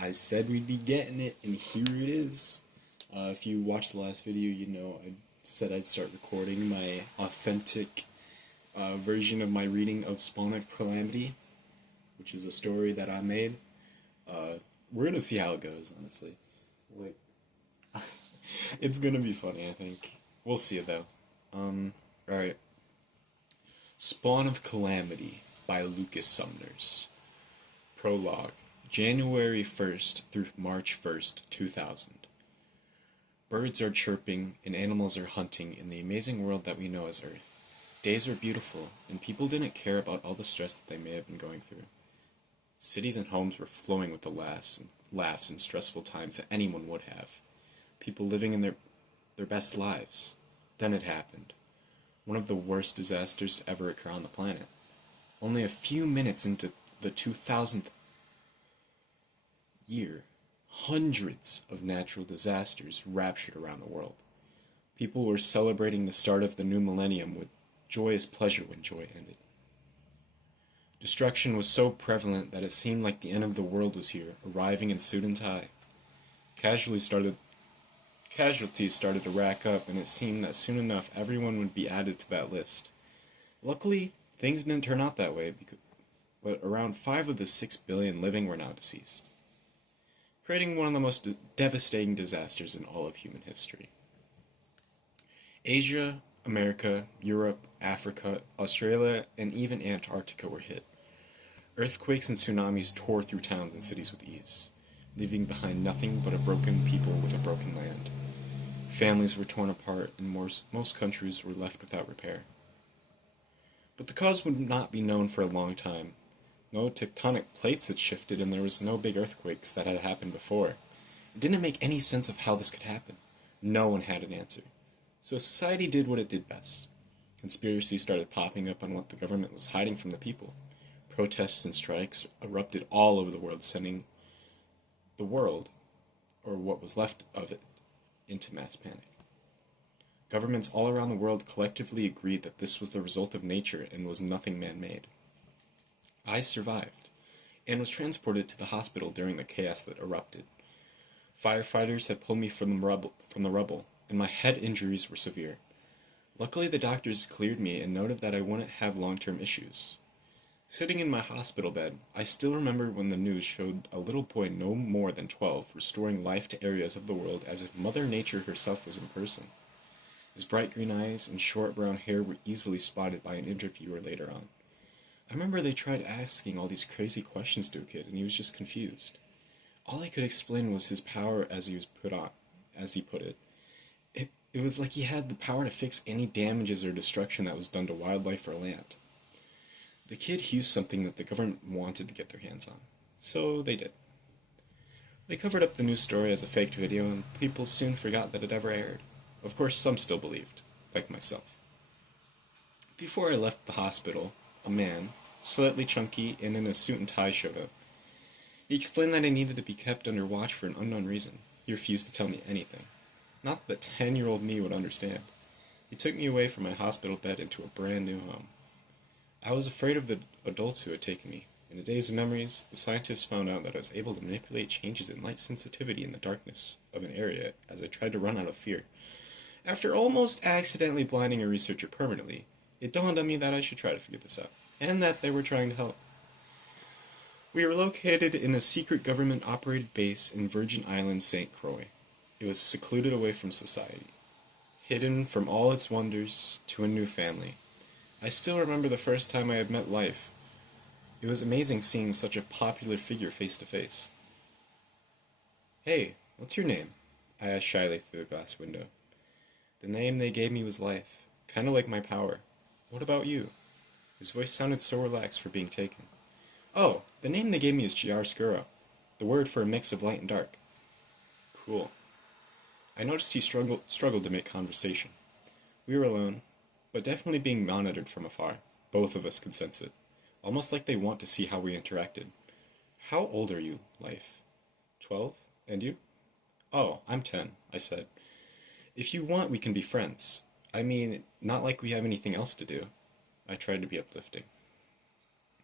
I said we'd be getting it, and here it is. If you watched the last video, you know I said I'd start recording my authentic version of my reading of Spawn Calamity, which is a story that I made. We're gonna see how it goes, honestly. Like, it's gonna be funny, I think. We'll see it though. Alright. Spawn of Calamity by Lucas Sumners. Prologue. January 1st through March 1st, 2000. Birds are chirping and animals are hunting in the amazing world that we know as Earth. Days were beautiful, and people didn't care about all the stress that they may have been going through. Cities and homes were flowing with the laughs and stressful times that anyone would have. People living in their best lives. Then it happened. One of the worst disasters to ever occur on the planet. Only a few minutes into the 2000th year, hundreds of natural disasters ruptured around the world. People were celebrating the start of the new millennium with joyous pleasure when joy ended. Destruction was so prevalent that it seemed like the end of the world was here, arriving in suit and tie. Casualties started to rack up, and it seemed that soon enough everyone would be added to that list. Luckily, things didn't turn out that way, but around 5 of the 6 billion living were now deceased, creating one of the most devastating disasters in all of human history. Asia, America, Europe, Africa, Australia, and even Antarctica were hit. Earthquakes and tsunamis tore through towns and cities with ease, leaving behind nothing but a broken people with a broken land. Families were torn apart, and most countries were left without repair. But the cause would not be known for a long time. No tectonic plates had shifted, and there was no big earthquakes that had happened before. It didn't make any sense of how this could happen. No one had an answer. So society did what it did best. Conspiracies started popping up on what the government was hiding from the people. Protests and strikes erupted all over the world, sending the world, or what was left of it, into mass panic. Governments all around the world collectively agreed that this was the result of nature and was nothing man-made. I survived, and was transported to the hospital during the chaos that erupted. Firefighters had pulled me from the rubble, and my head injuries were severe. Luckily, the doctors cleared me and noted that I wouldn't have long-term issues. Sitting in my hospital bed, I still remember when the news showed a little boy no more than 12 restoring life to areas of the world as if Mother Nature herself was in person. His bright green eyes and short brown hair were easily spotted by an interviewer later on. I remember they tried asking all these crazy questions to a kid, and he was just confused. All he could explain was his power as he put it. It was like he had the power to fix any damages or destruction that was done to wildlife or land. The kid used something that the government wanted to get their hands on, so they did. They covered up the news story as a faked video, and people soon forgot that it ever aired. Of course, some still believed, like myself. Before I left the hospital, a man, slightly chunky and in a suit and tie, showed up. He explained that I needed to be kept under watch for an unknown reason. He refused to tell me anything. Not that 10-year-old me would understand. He took me away from my hospital bed into a brand new home. I was afraid of the adults who had taken me. In a daze of memories, the scientists found out that I was able to manipulate changes in light sensitivity in the darkness of an area as I tried to run out of fear. After almost accidentally blinding a researcher permanently, it dawned on me that I should try to figure this out, and that they were trying to help. We were located in a secret government-operated base in Virgin Islands, St. Croix. It was secluded away from society, hidden from all its wonders to a new family. I still remember the first time I had met life. It was amazing seeing such a popular figure face to face. "Hey, what's your name?" I asked shyly through the glass window. The name they gave me was Life, kind of like my power. "What about you?" His voice sounded so relaxed for being taken. "Oh, the name they gave me is chiaroscuro, the word for a mix of light and dark." "Cool." I noticed he struggled to make conversation. We were alone, but definitely being monitored from afar. Both of us could sense it, almost like they want to see how we interacted. "How old are you, Life?" 12. And you?" "Oh, I'm 10, I said. "If you want, we can be friends. I mean, not like we have anything else to do." I tried to be uplifting.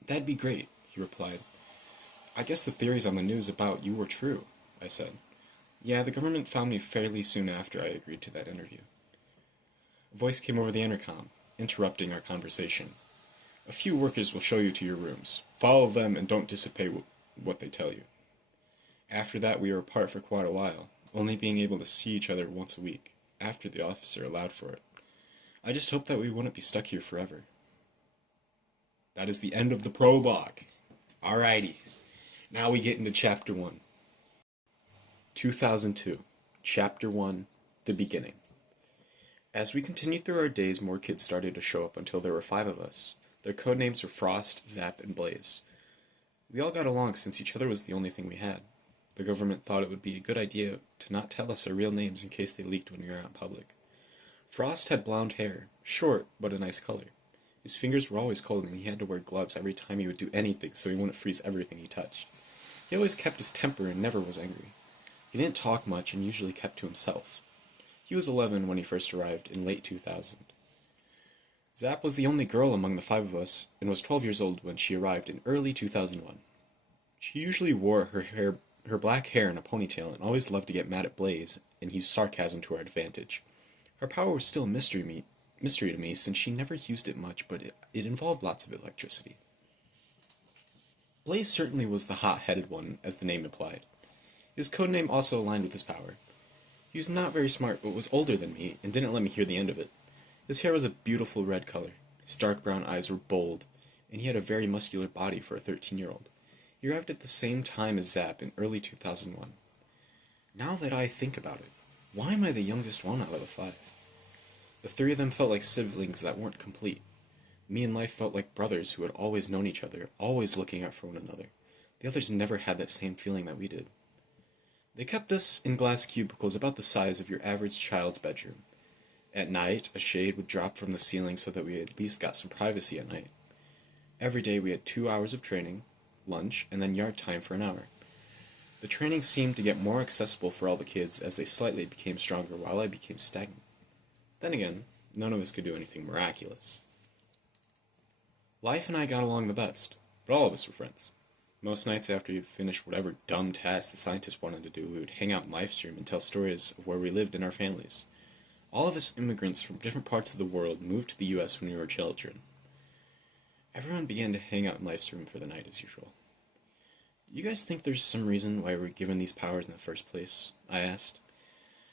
"That'd be great," he replied. I guess the theories on the news about you were true, I said. Yeah, the government found me fairly soon after I agreed to that interview. A voice came over the intercom, interrupting our conversation. A few workers will show you to your rooms. Follow them and don't dissipate what they tell you. After that, we were apart for quite a while, only being able to see each other once a week, after the officer allowed for it. I just hoped that we wouldn't be stuck here forever. That is the end of the prologue. Alrighty, now we get into Chapter 1. 2002, Chapter 1, The Beginning. As we continued through our days, more kids started to show up until there were 5 of us. Their codenames were Frost, Zap, and Blaze. We all got along since each other was the only thing we had. The government thought it would be a good idea to not tell us our real names in case they leaked when we were out in public. Frost had blonde hair, short but a nice color. His fingers were always cold and he had to wear gloves every time he would do anything so he wouldn't freeze everything he touched. He always kept his temper and never was angry. He didn't talk much and usually kept to himself. He was 11 when he first arrived in late 2000. Zap was the only girl among the 5 of us and was 12 years old when she arrived in early 2001. She usually wore her black hair in a ponytail and always loved to get mad at Blaze and use sarcasm to her advantage. Her power was still a mystery to me since she never used it much, but it involved lots of electricity. Blaze certainly was the hot-headed one, as the name implied. His codename also aligned with his power. He was not very smart, but was older than me, and didn't let me hear the end of it. His hair was a beautiful red color, his dark brown eyes were bold, and he had a very muscular body for a 13-year-old. He arrived at the same time as Zap in early 2001. Now that I think about it, why am I the youngest one out of the 5? The 3 of them felt like siblings that weren't complete. Me and Life felt like brothers who had always known each other, always looking out for one another. The others never had that same feeling that we did. They kept us in glass cubicles about the size of your average child's bedroom. At night, a shade would drop from the ceiling so that we at least got some privacy at night. Every day we had 2 hours of training, lunch, and then yard time for an hour. The training seemed to get more accessible for all the kids as they slightly became stronger while I became stagnant. Then again, none of us could do anything miraculous. Life and I got along the best, but all of us were friends. Most nights after we finished whatever dumb task the scientists wanted to do, we would hang out and livestream and tell stories of where we lived and our families. All of us immigrants from different parts of the world moved to the US when we were children. Everyone began to hang out and livestream for the night as usual. You guys think there's some reason why we were given these powers in the first place? I asked.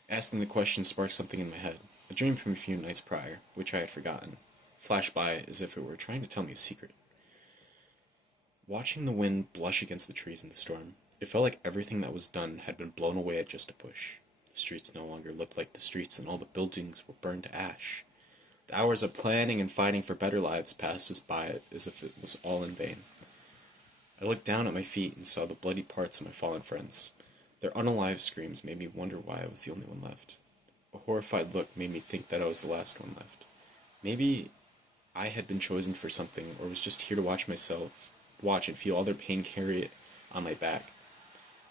Asking the question sparked something in my head, a dream from a few nights prior, which I had forgotten, flashed by as if it were trying to tell me a secret. Watching the wind blush against the trees in the storm, it felt like everything that was done had been blown away at just a push. The streets no longer looked like the streets and all the buildings were burned to ash. The hours of planning and fighting for better lives passed us by as if it was all in vain. I looked down at my feet and saw the bloody parts of my fallen friends. Their unalive screams made me wonder why I was the only one left. A horrified look made me think that I was the last one left. Maybe I had been chosen for something, or was just here to watch and feel all their pain carry it on my back.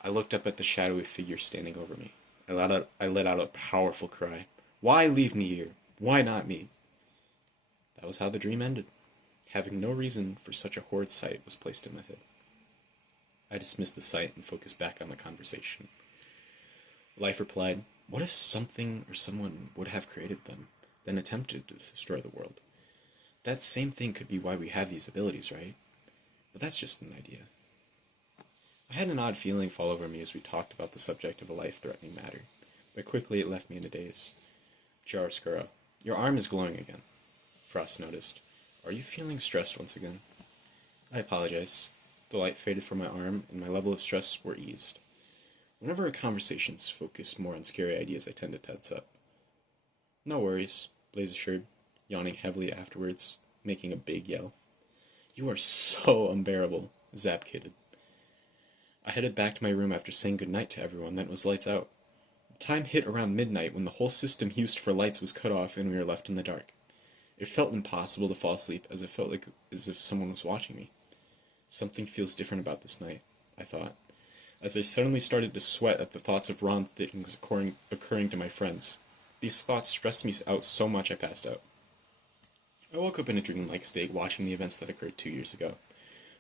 I looked up at the shadowy figure standing over me. I let out a powerful cry. Why leave me here? Why not me? That was how the dream ended. Having no reason for such a horrid sight was placed in my head. I dismissed the sight and focused back on the conversation. Life replied, what if something or someone would have created them, then attempted to destroy the world? That same thing could be why we have these abilities, right? But that's just an idea. I had an odd feeling fall over me as we talked about the subject of a life-threatening matter, but quickly it left me in a daze. Chiaroscuro, your arm is glowing again. Frost noticed. Are you feeling stressed once again? I apologize. The light faded from my arm, and my level of stress were eased. Whenever our conversations focused more on scary ideas, I tend to tense up. No worries, Blaze assured, yawning heavily afterwards, making a big yell. You are so unbearable, Zap kidded. I headed back to my room after saying goodnight to everyone, then it was lights out. The time hit around midnight when the whole system used for lights was cut off and we were left in the dark. It felt impossible to fall asleep, as if someone was watching me. Something feels different about this night, I thought, as I suddenly started to sweat at the thoughts of wrong things occurring to my friends. These thoughts stressed me out so much I passed out. I woke up in a dreamlike state watching the events that occurred 2 years ago.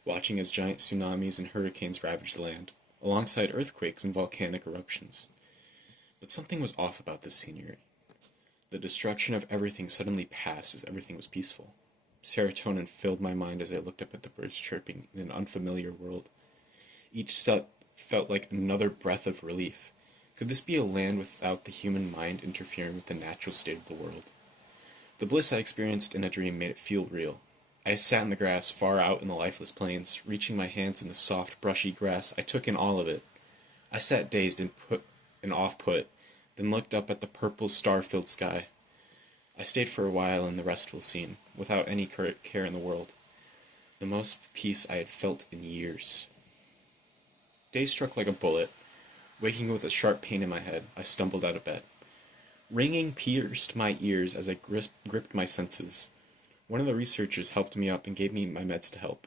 watching as giant tsunamis and hurricanes ravaged the land, alongside earthquakes and volcanic eruptions. But something was off about this scenery. The destruction of everything suddenly passed as everything was peaceful. Serotonin filled my mind as I looked up at the birds chirping in an unfamiliar world. Each step felt like another breath of relief. Could this be a land without the human mind interfering with the natural state of the world? The bliss I experienced in a dream made it feel real. I sat in the grass far out in the lifeless plains, reaching my hands in the soft, brushy grass. I took in all of it. I sat dazed and off-put, then looked up at the purple, star-filled sky. I stayed for a while in the restful scene, without any care in the world. The most peace I had felt in years. Day struck like a bullet. Waking with a sharp pain in my head, I stumbled out of bed. Ringing pierced my ears as I gripped my senses. One of the researchers helped me up and gave me my meds to help.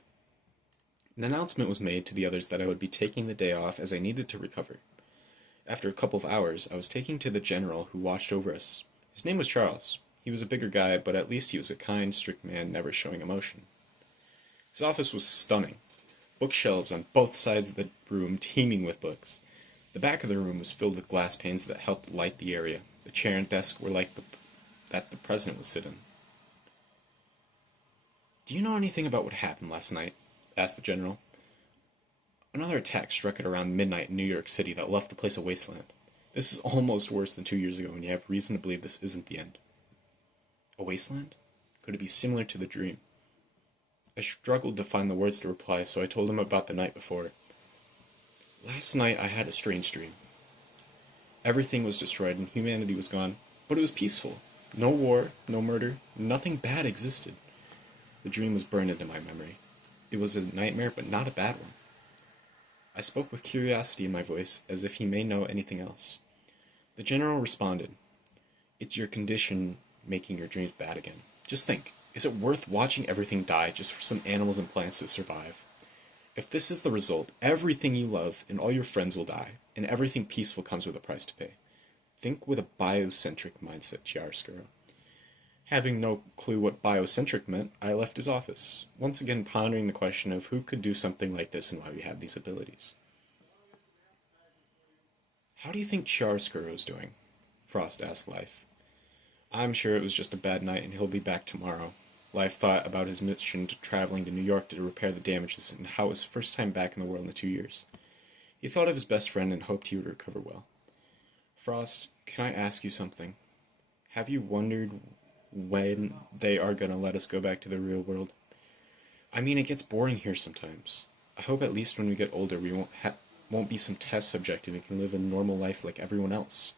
An announcement was made to the others that I would be taking the day off as I needed to recover. After a couple of hours, I was taken to the general who watched over us. His name was Charles. He was a bigger guy, but at least he was a kind, strict man, never showing emotion. His office was stunning. Bookshelves on both sides of the room teeming with books. The back of the room was filled with glass panes that helped light the area. The chair and desk were like that the president would sit in. "Do you know anything about what happened last night?" asked the general. "Another attack struck at around midnight in New York City that left the place a wasteland. This is almost worse than 2 years ago, and you have reason to believe this isn't the end." A wasteland? Could it be similar to the dream? I struggled to find the words to reply, so I told him about the night before. "Last night I had a strange dream. Everything was destroyed and humanity was gone, but it was peaceful. No war, no murder, nothing bad existed. The dream was burned into my memory. It was a nightmare, but not a bad one." I spoke with curiosity in my voice, as if he may know anything else. The general responded, "It's your condition making your dreams bad again. Just think, is it worth watching everything die just for some animals and plants to survive? If this is the result, everything you love and all your friends will die, and everything peaceful comes with a price to pay. Think with a biocentric mindset, chiaroscuro." Having no clue what biocentric meant, I left his office, once again pondering the question of who could do something like this and why we have these abilities. "How do you think chiaroscuro is doing?" Frost asked Life. "I'm sure it was just a bad night and he'll be back tomorrow." Life thought about his mission to traveling to New York to repair the damages and how it was first time back in the world in the 2 years. He thought of his best friend and hoped he would recover well. "Frost, can I ask you something? Have you wondered when they are going to let us go back to the real world? I mean, it gets boring here sometimes. I hope at least when we get older we won't be some test subject and we can live a normal life like everyone else."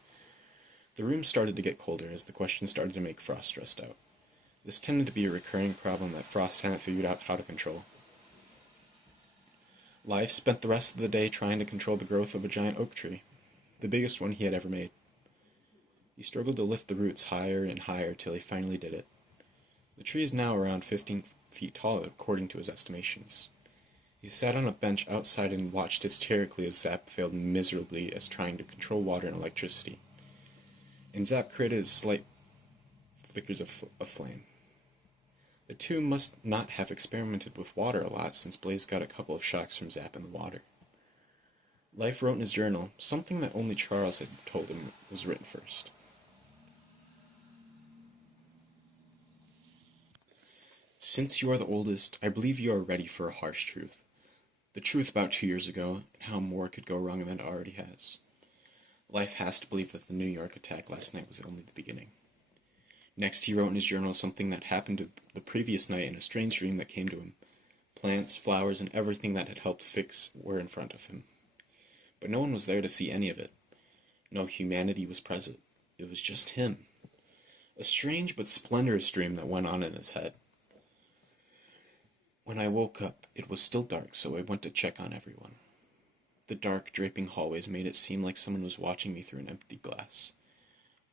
The room started to get colder as the question started to make Frost stressed out. This tended to be a recurring problem that Frost hadn't figured out how to control. Life spent the rest of the day trying to control the growth of a giant oak tree, the biggest one he had ever made. He struggled to lift the roots higher and higher till he finally did it. The tree is now around 15 feet tall according to his estimations. He sat on a bench outside and watched hysterically as Zap failed miserably as trying to control water and electricity. And Zap created slight flickers of flame. The two must not have experimented with water a lot since Blaze got a couple of shocks from Zap in the water. Life wrote in his journal something that only Charles had told him was written first. "Since you are the oldest, I believe you are ready for a harsh truth. The truth about 2 years ago, and how more could go wrong than it already has. Life has to believe that the New York attack last night was only the beginning." Next, he wrote in his journal something that happened the previous night in a strange dream that came to him. Plants, flowers, and everything that had helped fix were in front of him. But no one was there to see any of it. No humanity was present. It was just him. A strange but splendorous dream that went on in his head. When I woke up, it was still dark, so I went to check on everyone. The dark, draping hallways made it seem like someone was watching me through an empty glass.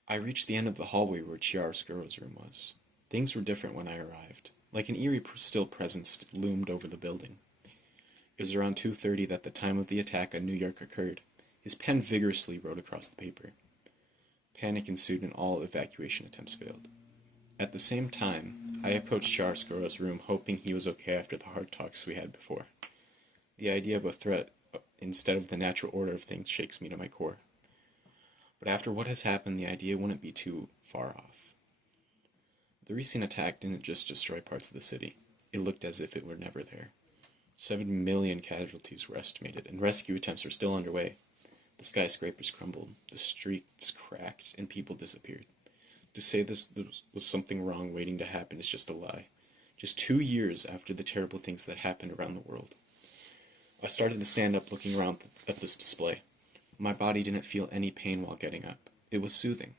I reached the end of the hallway where Chiaroscuro's room was. Things were different when I arrived. Like an eerie still presence loomed over the building. It was around 2:30 that the time of the attack on New York occurred. His pen vigorously wrote across the paper. Panic ensued and all evacuation attempts failed. At the same time, I approached Chiaroscuro's room hoping he was okay after the hard talks we had before. The idea of a threat instead of the natural order of things shakes me to my core. But after what has happened, the idea wouldn't be too far off. The recent attack didn't just destroy parts of the city. It looked as if it were never there. 7 million casualties were estimated, and rescue attempts were still underway. The skyscrapers crumbled, the streets cracked, and people disappeared. To say there was something wrong waiting to happen is just a lie. Just 2 years after the terrible things that happened around the world. I started to stand up looking around at this display. My body didn't feel any pain while getting up. It was soothing.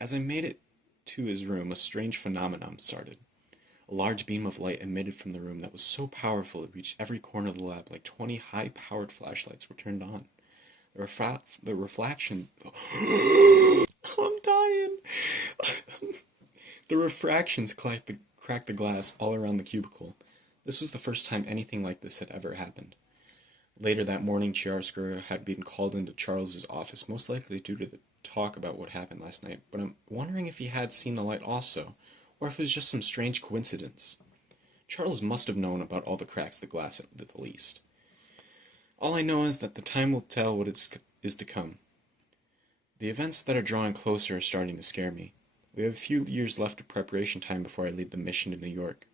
As I made it to his room, a strange phenomenon started. A large beam of light emitted from the room that was so powerful it reached every corner of the lab, like 20 high-powered flashlights were turned on. The reflection... I'm dying! The refractions cracked the glass all around the cubicle. This was the first time anything like this had ever happened. Later that morning, Chiaroscuro had been called into Charles's office, most likely due to the talk about what happened last night, but I'm wondering if he had seen the light also, or if it was just some strange coincidence. Charles must have known about all the cracks in the glass at the least. All I know is that the time will tell what is to come. The events that are drawing closer are starting to scare me. We have a few years left of preparation time before I lead the mission to New York.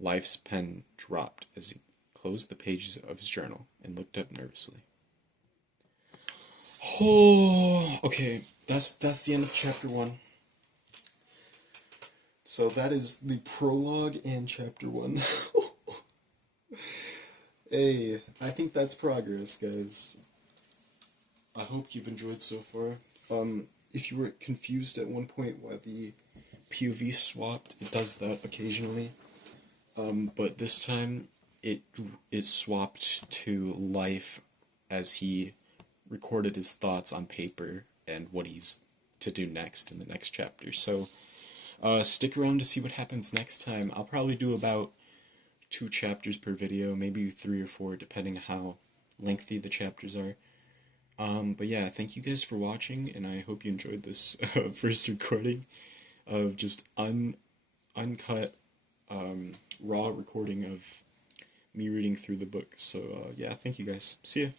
Life's pen dropped as he closed the pages of his journal and looked up nervously. Oh, okay. That's the end of chapter 1. So that is the prologue and chapter 1. Hey, I think that's progress, guys. I hope you've enjoyed so far. If you were confused at one point why the POV swapped, it does that occasionally. But this time it swapped to life as he recorded his thoughts on paper and what he's to do next in the next chapter. So stick around to see what happens next time. I'll probably do about 2 chapters per video, maybe 3 or 4, depending how lengthy the chapters are. But yeah, thank you guys for watching, and I hope you enjoyed this first recording of just uncut, raw recording of me reading through the book. So yeah, thank you guys. See ya.